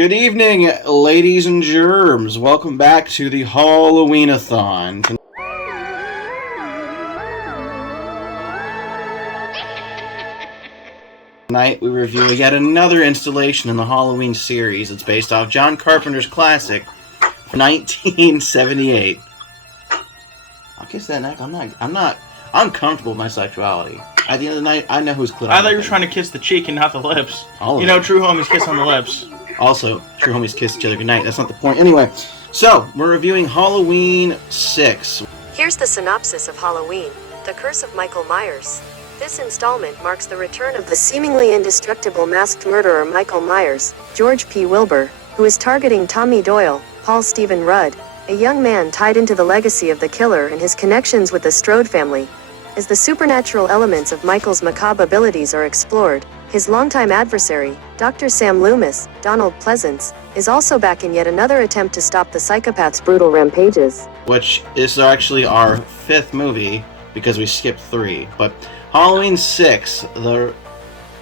Good evening, ladies and germs. Welcome back to the Halloween-a-thon. Tonight we review yet another installation in the Halloween series. It's based off John Carpenter's classic from 1978. I'll kiss that neck. I'm comfortable with my sexuality. At the end of the night, I know who's clit. I thought you were trying to kiss the cheek and not the lips. True homies kiss on the lips. Also, true homies kiss each other goodnight. That's not the point. Anyway, so, we're reviewing Halloween 6. Here's the synopsis of Halloween, The Curse of Michael Myers. This installment marks the return of the seemingly indestructible masked murderer Michael Myers, George P. Wilbur, who is targeting Tommy Doyle, Paul Stephen Rudd, a young man tied into the legacy of the killer and his connections with the Strode family. As the supernatural elements of Michael's macabre abilities are explored, his longtime adversary, Dr. Sam Loomis, Donald Pleasance, is also back in yet another attempt to stop the psychopath's brutal rampages. Which is actually our 5th movie, because we skipped 3. But Halloween 6, The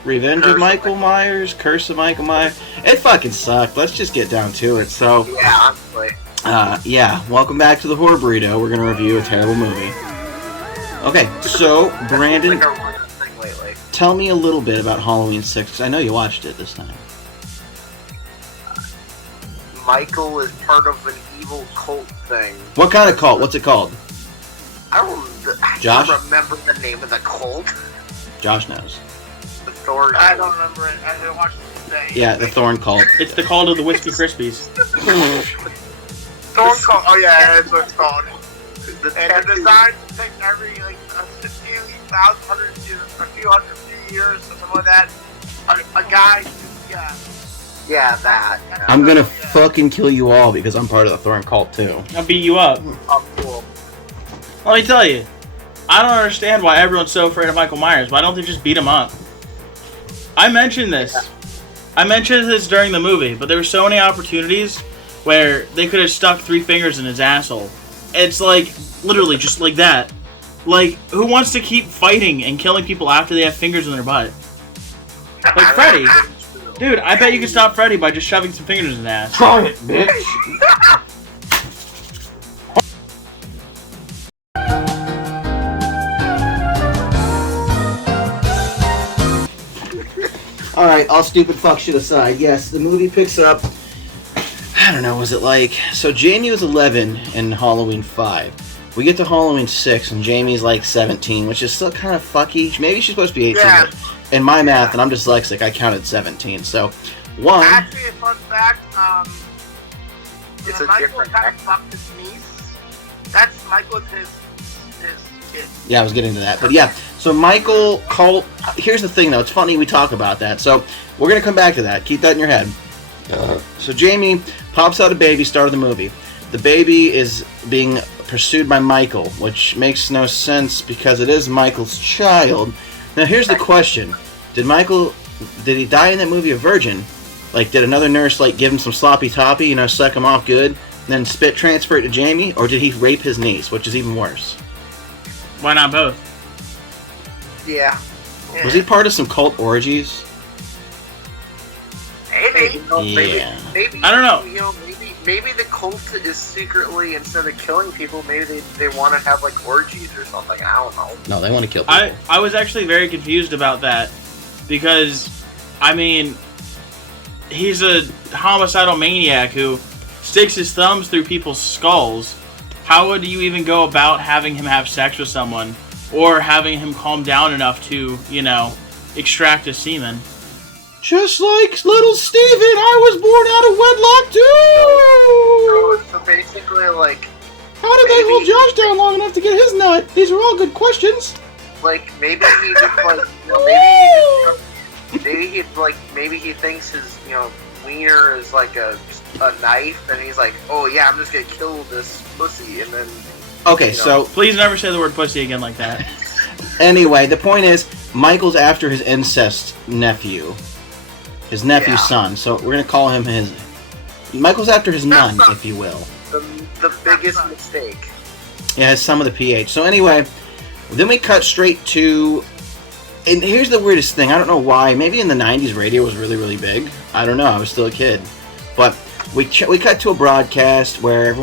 Revenge of Michael Myers, Curse of Michael Myers. It fucking sucked. Let's just get down to it. So, yeah, honestly. Welcome back to the Horror Burrito. We're going to review a terrible movie. Okay, so, Brandon, tell me a little bit about Halloween 6, because I know you watched it this time. Michael is part of an evil cult thing. What kind of cult? What's it called? I don't remember the name of the cult. Josh knows. The Thorn. I don't remember it. I didn't watch it today. Yeah, the Thorn cult. It's the cult of the Whiskey Krispies. Thorn cult. Oh yeah, that's what it's called. And the design takes every a few hundred years or something like that. A guy. Yeah, that. I'm gonna fucking kill you all because I'm part of the Thorn cult too. I'll beat you up. Oh, cool. Let me tell you, I don't understand why everyone's so afraid of Michael Myers. Why don't they just beat him up? I mentioned this. I mentioned this during the movie, but there were so many opportunities where they could have stuck 3 fingers in his asshole. It's like, literally, just like that. Like, who wants to keep fighting and killing people after they have fingers in their butt? Like Freddy. Dude, I bet you can stop Freddy by just shoving some fingers in his ass. Try it, bitch! Alright, all stupid fuck shit aside, yes, the movie picks up, I don't know, was it like, so Jamie was 11 in Halloween 5. We get to Halloween 6 and Jamie's like 17, which is still kind of fucky. Maybe she's supposed to be 18, but in my math, and I'm dyslexic, I counted 17, so, one... Actually, a fun fact, It's a Michael different kind of fucked his niece. That's Michael's his kid. Yeah, I was getting to that. But yeah, so Michael called... Here's the thing, though. It's funny we talk about that. So we're going to come back to that. Keep that in your head. So Jamie pops out a baby, start of the movie. The baby is being pursued by Michael, which makes no sense because it is Michael's child. Now, here's the question. Did he die in that movie a virgin? Like, did another nurse, like, give him some sloppy toppy, suck him off good, then spit transfer it to Jamie? Or did he rape his niece, which is even worse? Why not both? Yeah. Was he part of some cult orgies? Maybe. Yeah. Maybe. I don't know. Maybe the cult is secretly, instead of killing people, maybe they want to have like orgies or something. I don't know. No, they want to kill people. I was actually very confused about that because, I mean, he's a homicidal maniac who sticks his thumbs through people's skulls. How would you even go about having him have sex with someone or having him calm down enough to, extract a semen? Just like little Steven, I was born out of wedlock too! So basically, like... How did they hold Josh down long enough to get his nut? These are all good questions. Like, maybe he just, like, maybe he thinks his, wiener is like a knife, and he's like, oh yeah, I'm just gonna kill this pussy, and then... Okay, so... Please never say the word pussy again like that. Anyway, the point is, Michael's after his incest nephew. His nephew's son, so we're gonna call him his... Michael's after his nun, if you will. The biggest mistake. Yeah, some of the PH. So anyway, then we cut straight to... And here's the weirdest thing, I don't know why, maybe in the 90s radio was really, really big. I don't know, I was still a kid. But we cut to a broadcast where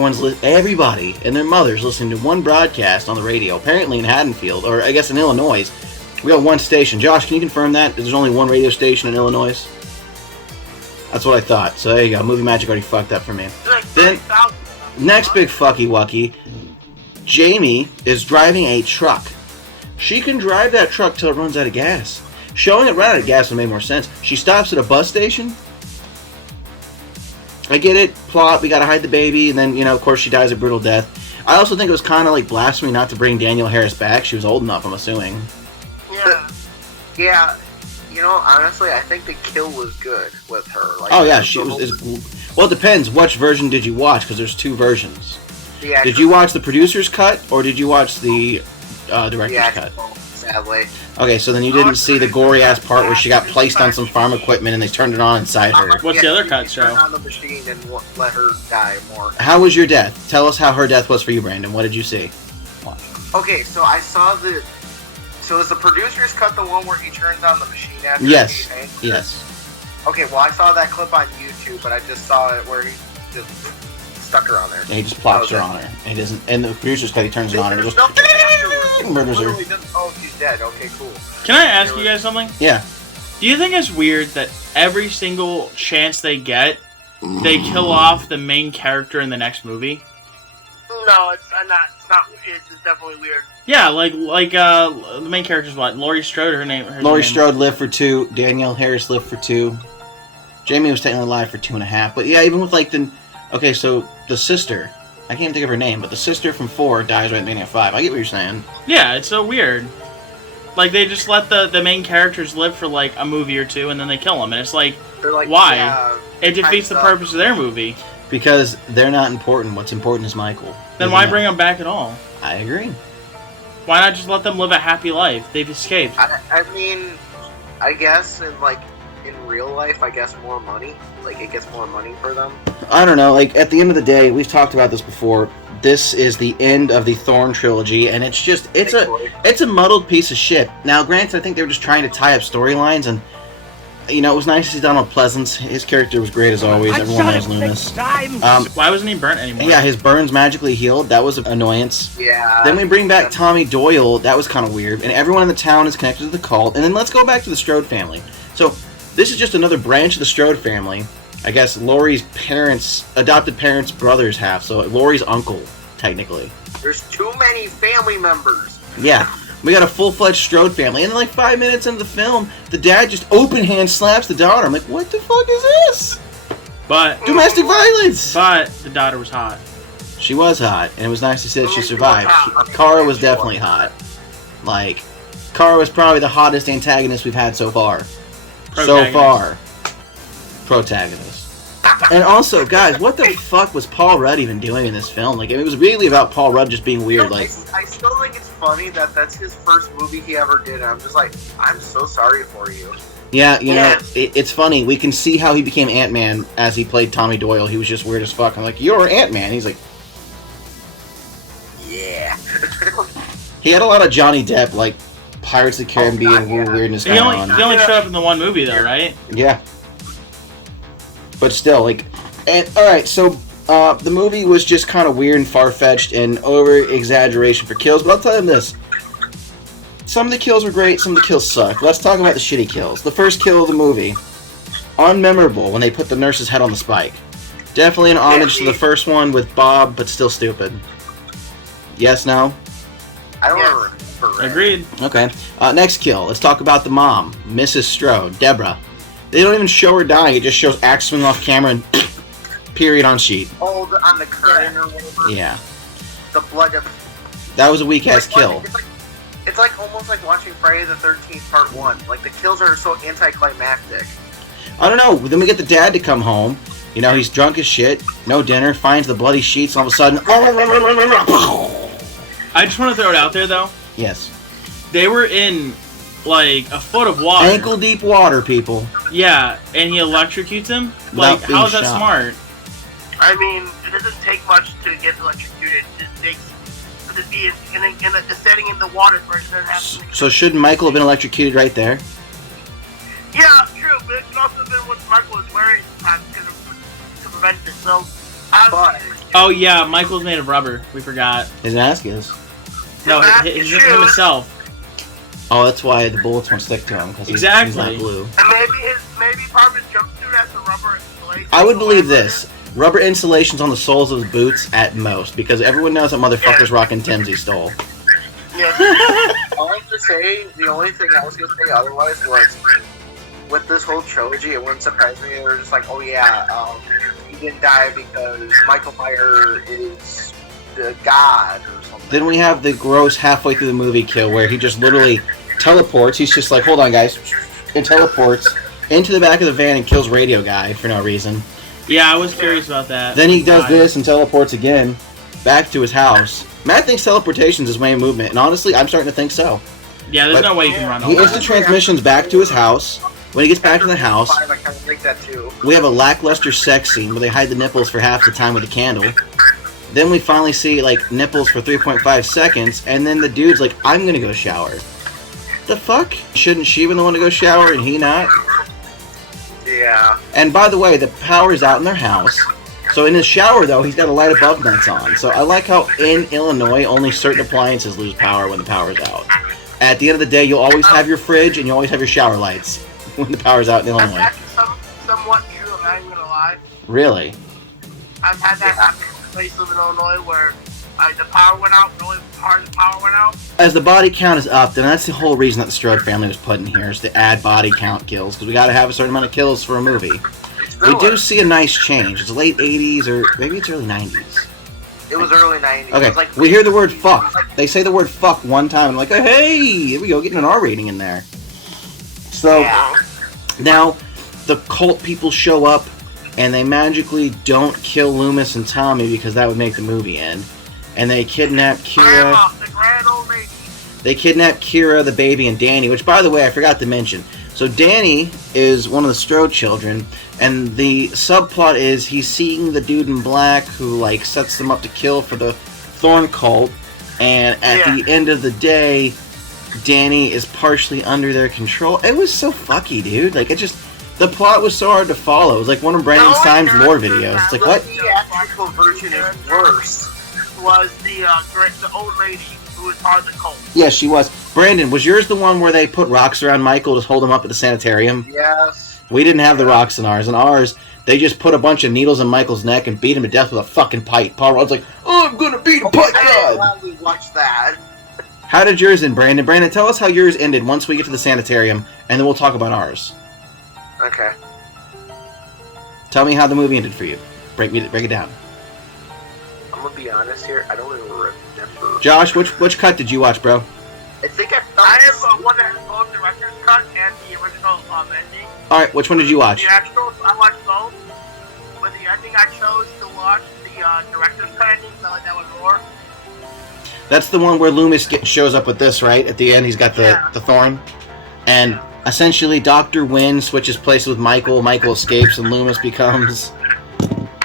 everybody and their mothers listening to one broadcast on the radio, apparently in Haddonfield, or I guess in Illinois. We got one station. Josh, can you confirm that? There's only one radio station in Illinois? That's what I thought. So there you go. Movie magic already fucked up for me. Then, next big fucky wucky, Jamie is driving a truck. She can drive that truck till it runs out of gas. Showing it run out of gas would make more sense. She stops at a bus station. I get it. Plot. We gotta hide the baby, and then of course she dies a brutal death. I also think it was kind of like blasphemy not to bring Danielle Harris back. She was old enough, I'm assuming. Yeah. Honestly, I think the kill was good with her. Like, oh yeah, she was. Well, it depends. Which version did you watch? Because there's two versions. Did you watch the producer's cut or did you watch the director's cut? Sadly. Okay, so then you didn't see the gory ass part where she got placed on some farm equipment and they turned it on inside her. What's the other cut show? Turn on the machine and let her die more. How was your death? Tell us how her death was for you, Brandon. What did you see? Okay, so I saw the. So is the producer's cut the one where he turns on the machine after? Yes. Yes. Okay, well I saw that clip on YouTube, but I just saw it where he just stuck her on there. And he just plops her on her. And he doesn't. And the producer's cut, he turns it on and he goes murders her. Oh, she's dead. Okay, cool. Can I ask you guys something? Yeah. Do you think it's weird that every single chance they get, they kill off the main character in the next movie? No, it's not. It's definitely weird. Yeah, like the main character's what? Laurie Strode, her name. Laurie Strode lived for 2. Danielle Harris lived for 2. Jamie was technically alive for 2.5. But yeah, even with okay, so the sister, I can't think of her name, but the sister from 4 dies right at the beginning of 5. I get what you're saying. Yeah, it's so weird. Like they just let the main characters live for like a movie or 2, and then they kill them, and it's like, why? Yeah, it defeats the purpose of their movie. Because they're not important. What's important is Michael. Then why bring them back at all? I agree. Why not just let them live a happy life? They've escaped. I mean, I guess in real life, I guess more money. Like it gets more money for them. I don't know. Like at the end of the day, we've talked about this before. This is the end of the Thorn trilogy, and it's a muddled piece of shit. Now, granted, I think they were just trying to tie up storylines, and it was nice to see Donald Pleasance. His character was great as always. Everyone knows Loomis. Why wasn't he burnt anymore? Yeah, his burns magically healed. That was an annoyance. Yeah. Then we bring back Tommy Doyle. That was kind of weird. And everyone in the town is connected to the cult. And then let's go back to the Strode family. So this is just another branch of the Strode family. I guess Laurie's adopted parents' brother's half. So Laurie's uncle, technically. There's too many family members. Yeah. We got a full-fledged Strode family. And then 5 minutes into the film, the dad just open hand slaps the daughter. I'm like, what the fuck is this? But domestic violence! But the daughter was hot. She was hot, and it was nice to see that she survived. Kara was definitely hot. Kara was probably the hottest antagonist we've had so far. Protagonist. And also, guys, what the fuck was Paul Rudd even doing in this film? It was really about Paul Rudd just being weird. I still think it's funny that that's his first movie he ever did, and I'm just like, I'm so sorry for you. Yeah, it's funny. We can see how he became Ant-Man as he played Tommy Doyle. He was just weird as fuck. I'm like, you're Ant-Man. He's like, yeah. He had a lot of Johnny Depp, Pirates of the Caribbean, weirdness going on. He only showed up in the one movie, though, right? Yeah. But still, alright, so the movie was just kind of weird and far-fetched and over-exaggeration for kills, but I'll tell you this. Some of the kills were great, some of the kills sucked. Let's talk about the shitty kills. The first kill of the movie, unmemorable when they put the nurse's head on the spike. Definitely an homage to the first one with Bob, but still stupid. Yes, no? I don't remember. Agreed. Okay. Next kill. Let's talk about the mom, Mrs. Strode, Deborah. They don't even show her dying. It just shows axe swing off camera and period on sheet. Oh, on the curtain or whatever. Yeah. The blood. That was a weak-ass kill. It's almost like watching Friday the 13th Part 1. The kills are so anticlimactic. I don't know. Then we get the dad to come home. He's drunk as shit. No dinner. Finds the bloody sheets. All of a sudden... I just want to throw it out there, though. Yes. They were in, a foot of water. Ankle-deep water, people. Yeah, and he electrocutes him? How is that smart? I mean, it doesn't take much to get electrocuted. It just takes to be in a setting in the water where it doesn't have to... So shouldn't Michael have been electrocuted right there? Yeah, true, but it could also have been what Michael was wearing at the time because of prevent it. So, Oh yeah, Michael's made of rubber. We forgot. His mask is. No, mask his, is his, shoes. himself. Oh, that's why the bullets won't stick to him, because he's not blue. And maybe part of his jumpsuit has a rubber insulation. I would believe this. Rubber insulation's on the soles of his boots at most, because everyone knows that motherfucker's rocking Tim's he stole. Yeah. All I have to say, the only thing I was going to say otherwise was, with this whole trilogy, it wouldn't surprise me. They were just like, oh yeah, he didn't die because Michael Myers is the god or something. Then we have the gross halfway through the movie kill where he just literally teleports. He's just like, hold on, guys, and teleports into the back of the van and kills Radio Guy for no reason. Yeah, I was curious about that. Then he does this and teleports again back to his house. Matt thinks teleportation's his way of movement, and honestly, I'm starting to think so. Yeah, there's no way you can run He over. instant transmissions back to his house. When he gets back to the house, I kind of think that too. we have a lackluster sex scene where they hide the nipples for half the time with a candle. Then we finally see, like, nipples for 3.5 seconds, and then the dude's like, I'm gonna go shower. The fuck? Shouldn't she been the one to go shower and he not? Yeah. And by the way, the power's out in their house. So in his shower, though, he's got a light above vents on. So I like how in Illinois, only certain appliances lose power when the power's out. At the end of the day, you'll always have your fridge and you always have your shower lights when the power's out in That's Illinois. actually somewhat true, I'm not even gonna lie. Really? I've had that happen in a place in Illinois where the power went out, but only part of the power went out. As the body count is up, then that's the whole reason that the Strode family was put in here, is to add body count kills, because we got to have a certain amount of kills for a movie. We do see a nice change. It's late 80s, or maybe it's early 90s. It was early 90s. Okay, It was like, we hear the word fuck. They say the word fuck one time, and I'm like, hey, here we go, getting an R rating in there. So, now, the cult people show up, and they magically don't kill Loomis and Tommy, because that would make the movie end. And they kidnap Kira. Grandma, the grand old lady. They kidnap Kira, the baby, and Danny, which, by the way, I forgot to mention. So Danny is one of the Strode children, and the subplot is he's seeing the dude in black who, like, sets them up to kill for the Thorn cult, and at the end of the day, Danny is partially under their control. It was so fucky, dude. Like, it just... The plot was so hard to follow. It was like one of Brandon Sime's lore videos. It's like, what? The theatrical version is worse. Was the old lady who was part of the cult. Yeah, she was. Brandon, was yours the one where they put rocks around Michael to hold him up at the sanitarium? Yes. We didn't have the rocks in ours. In ours, they just put a bunch of needles in Michael's neck and beat him to death with a fucking pipe. Paul Rudd's like, oh, I'm gonna beat a pipe god! I gladly watch that. How did yours end, Brandon? Brandon, tell us how yours ended once we get to the sanitarium, and then we'll talk about ours. Okay. Tell me how the movie ended for you. Break it down. I'm gonna be honest here, I don't even remember. Josh, which cut did you watch, bro? I think I have one that has both director's cut and the original ending. Alright, which one did you watch? The actual, I watched both. But the ending I chose to watch the director's cut ending, so I like that one more. That's the one where Loomis shows up with this, right? At the end, he's got the thorn. And essentially, Dr. Wynn switches places with Michael. Michael escapes, and Loomis becomes...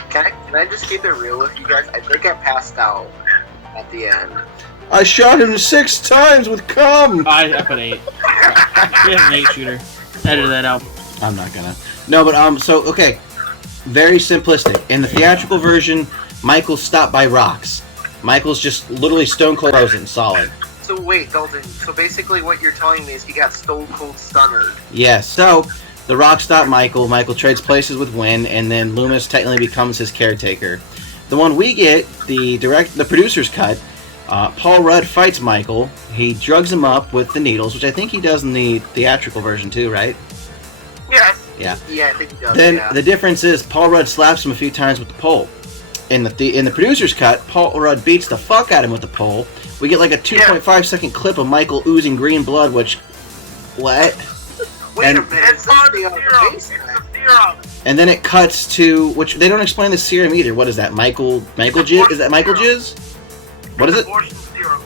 Can I just keep it real with you guys? I think I passed out at the end. I shot him 6 times with cum! I put 8. He has an 8 shooter. Edit that out. I'm not gonna. No, but, so, okay. Very simplistic. In the theatrical version, Michael's stopped by rocks. Michael's just literally stone cold frozen, solid. So wait, Dalton, so basically what you're telling me is he got stone cold stunnered. Yes. So, the rocks stop Michael. Michael trades places with Wynn, and then Loomis technically becomes his caretaker. The one we get, the producer's cut, Paul Rudd fights Michael. He drugs him up with the needles, which I think he does in the theatrical version too, right? Yes. Yeah. Yeah, I think he does. Then yeah. the difference is Paul Rudd slaps him a few times with the pole. In the producer's cut, Paul Rudd beats the fuck out of him with the pole. We get like a 2.5 second clip of Michael oozing green blood, which... What? Wait a minute, It's called the serum. It's the serum. And then it cuts to... Which they don't explain the serum either. What is that? Michael jizz? Is that Michael jizz? What is it? Abortion serum.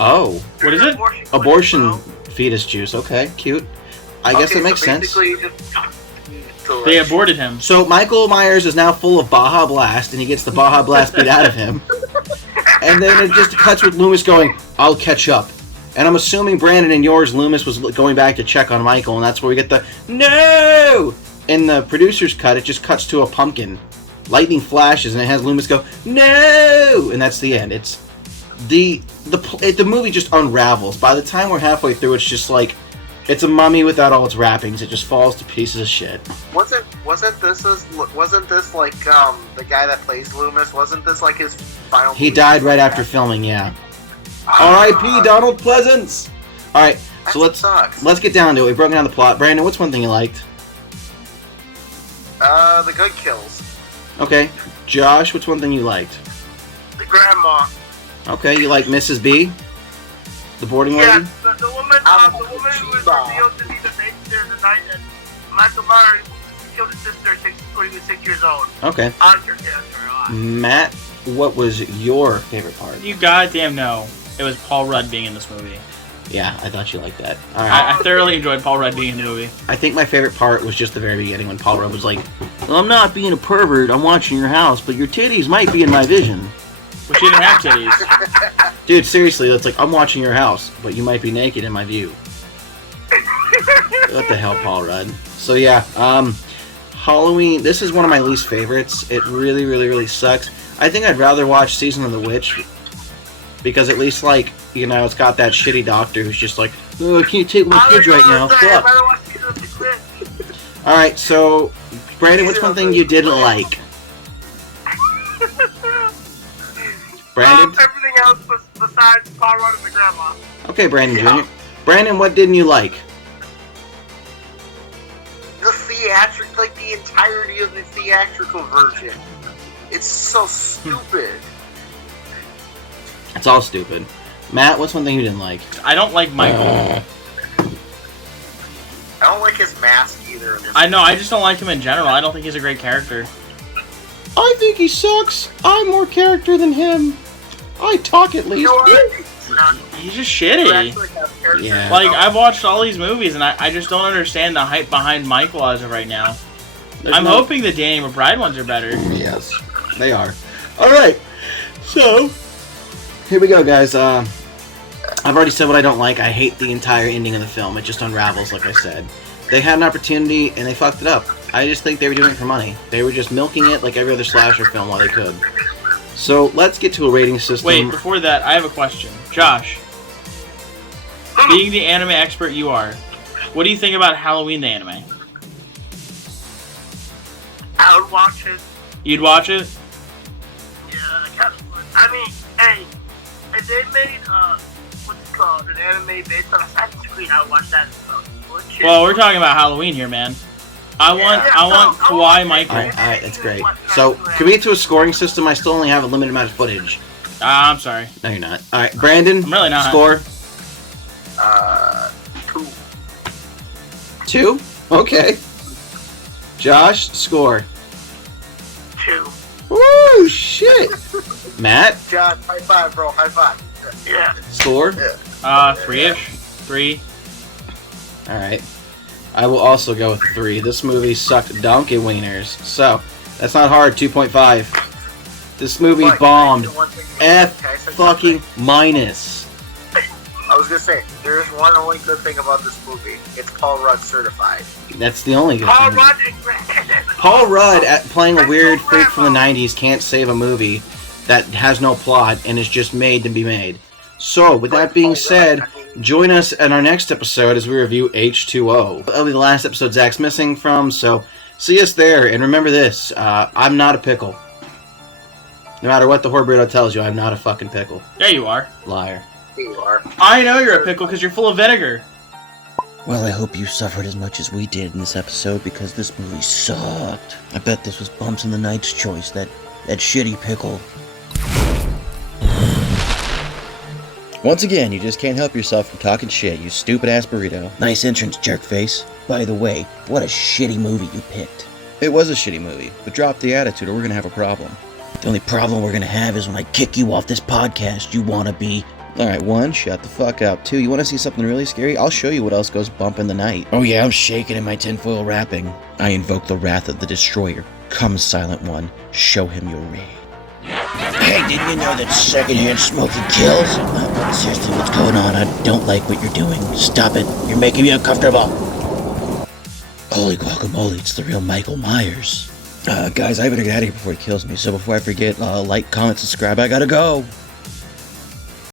Oh. What is it? Abortion fetus juice. Okay, cute. I guess that makes sense. They aborted him. So Michael Myers is now full of Baja Blast, and he gets the Baja Blast beat out of him. And then it just cuts with Loomis going, I'll catch up. And I'm assuming Brandon and yours, Loomis was going back to check on Michael, and that's where we get the, no! In the producer's cut, it just cuts to a pumpkin. lightning flashes, and it has Loomis go, "No!" And that's the end. It's the movie just unravels. By the time we're halfway through, it's just like it's a mummy without all its wrappings. It just falls to pieces of shit. Wasn't this like the guy that plays Loomis? Wasn't this like his final? He died right after filming. Yeah. R.I.P. Donald Pleasance. All right, so let's get down to it. We've broken down the plot. Brandon, what's one thing you liked? The good kills. Okay. Josh, what's one thing you liked? The grandma. Okay, you like Mrs. B? The boarding lady? Yeah, the woman who was revealed to be the babysitter the night that Michael Myers killed his sister when he was 6 years old. Okay. I like your character a lot. Matt, what was your favorite part? You goddamn know. It was Paul Rudd being in this movie. Yeah, I thought you liked that. All right. I thoroughly enjoyed Paul Rudd being in the movie. I think my favorite part was just the very beginning when Paul Rudd was like, "Well, I'm not being a pervert. I'm watching your house, but your titties might be in my vision." But she didn't have titties. Dude, seriously, that's like, I'm watching your house, but you might be naked in my view. What the hell, Paul Rudd? So yeah, Halloween, this is one of my least favorites. It really, really, really sucks. I think I'd rather watch Season of the Witch, because at least, like, you know, it's got that shitty doctor who's just like, "Oh, I can't take my kids right now, fuck." Alright, so, Brandon, what's one thing you didn't like? Brandon? Everything else besides Paul Rudd and the grandma. Okay, Brandon Jr. Brandon, what didn't you like? The theatrical, like the entirety of the theatrical version. It's so stupid. It's all stupid. Matt, what's one thing you didn't like? I don't like Michael. I don't like his mask either. I know, I just don't like him in general. I don't think he's a great character. I think he sucks. I'm more character than him. I talk at least. He's just shitty. Yeah. Like, I've watched all these movies, and I just don't understand the hype behind Michael as of right now. I'm hoping the Danny McBride ones are better. Yes, they are. Alright, so, here we go, guys. I've already said what I don't like. I hate the entire ending of the film. It just unravels, like I said. They had an opportunity, and they fucked it up. I just think they were doing it for money. They were just milking it like every other slasher film while they could. So, let's get to a rating system. Wait, before that, I have a question. Josh, being the anime expert you are, what do you think about Halloween the anime? I would watch it. You'd watch it? Yeah, I kind of would. I mean, hey, if they made, what's it called, an anime based on Assassin's Creed, I would watch that as well. Well, we're talking about Halloween here, man. I want Kawhi Michael. Alright, that's great. So, can we get to a scoring system? I still only have a limited amount of footage. I'm sorry. No, you're not. Alright, Brandon, I'm really not. Score? 2. 2? Okay. Josh, score. 2. Woo, shit. Matt, John, high five, bro. High five. Yeah. score. 3-ish. 3. Alright. I will also go with 3. This movie sucked donkey wieners. So, that's not hard. 2.5. This movie bombed. F fucking minus. I was gonna say, there's one only good thing about this movie. It's Paul Rudd certified. That's the only good Paul thing. Rudd and Grant. Paul Rudd, at playing a weird freak from the 90s, can't save a movie that has no plot and is just made to be made. So, with that being said, join us in our next episode as we review H2O. That'll be the last episode Zach's missing from, so see us there. And remember this, I'm not a pickle. No matter what the Burrito tells you, I'm not a fucking pickle. Yeah, you are. Liar. You are. I know you're a pickle because you're full of vinegar. Well, I hope you suffered as much as we did in this episode because this movie sucked. I bet this was Bumps in the Night's choice, that shitty pickle. Once again, you just can't help yourself from talking shit, you stupid-ass burrito. Nice entrance, jerkface. By the way, what a shitty movie you picked. It was a shitty movie, but drop the attitude or we're gonna have a problem. The only problem we're gonna have is when I kick you off this podcast, you wannabe. Alright, 1, shut the fuck up. 2, you wanna see something really scary? I'll show you what else goes bump in the night. Oh yeah, I'm shaking in my tinfoil wrapping. I invoke the wrath of the destroyer. Come, Silent One, show him your rage. Hey, didn't you know that secondhand smoking kills? Seriously, what's going on? I don't like what you're doing. Stop it. You're making me uncomfortable. Holy guacamole, it's the real Michael Myers. Guys, I better get out of here before he kills me. So before I forget, like, comment, subscribe. I gotta go.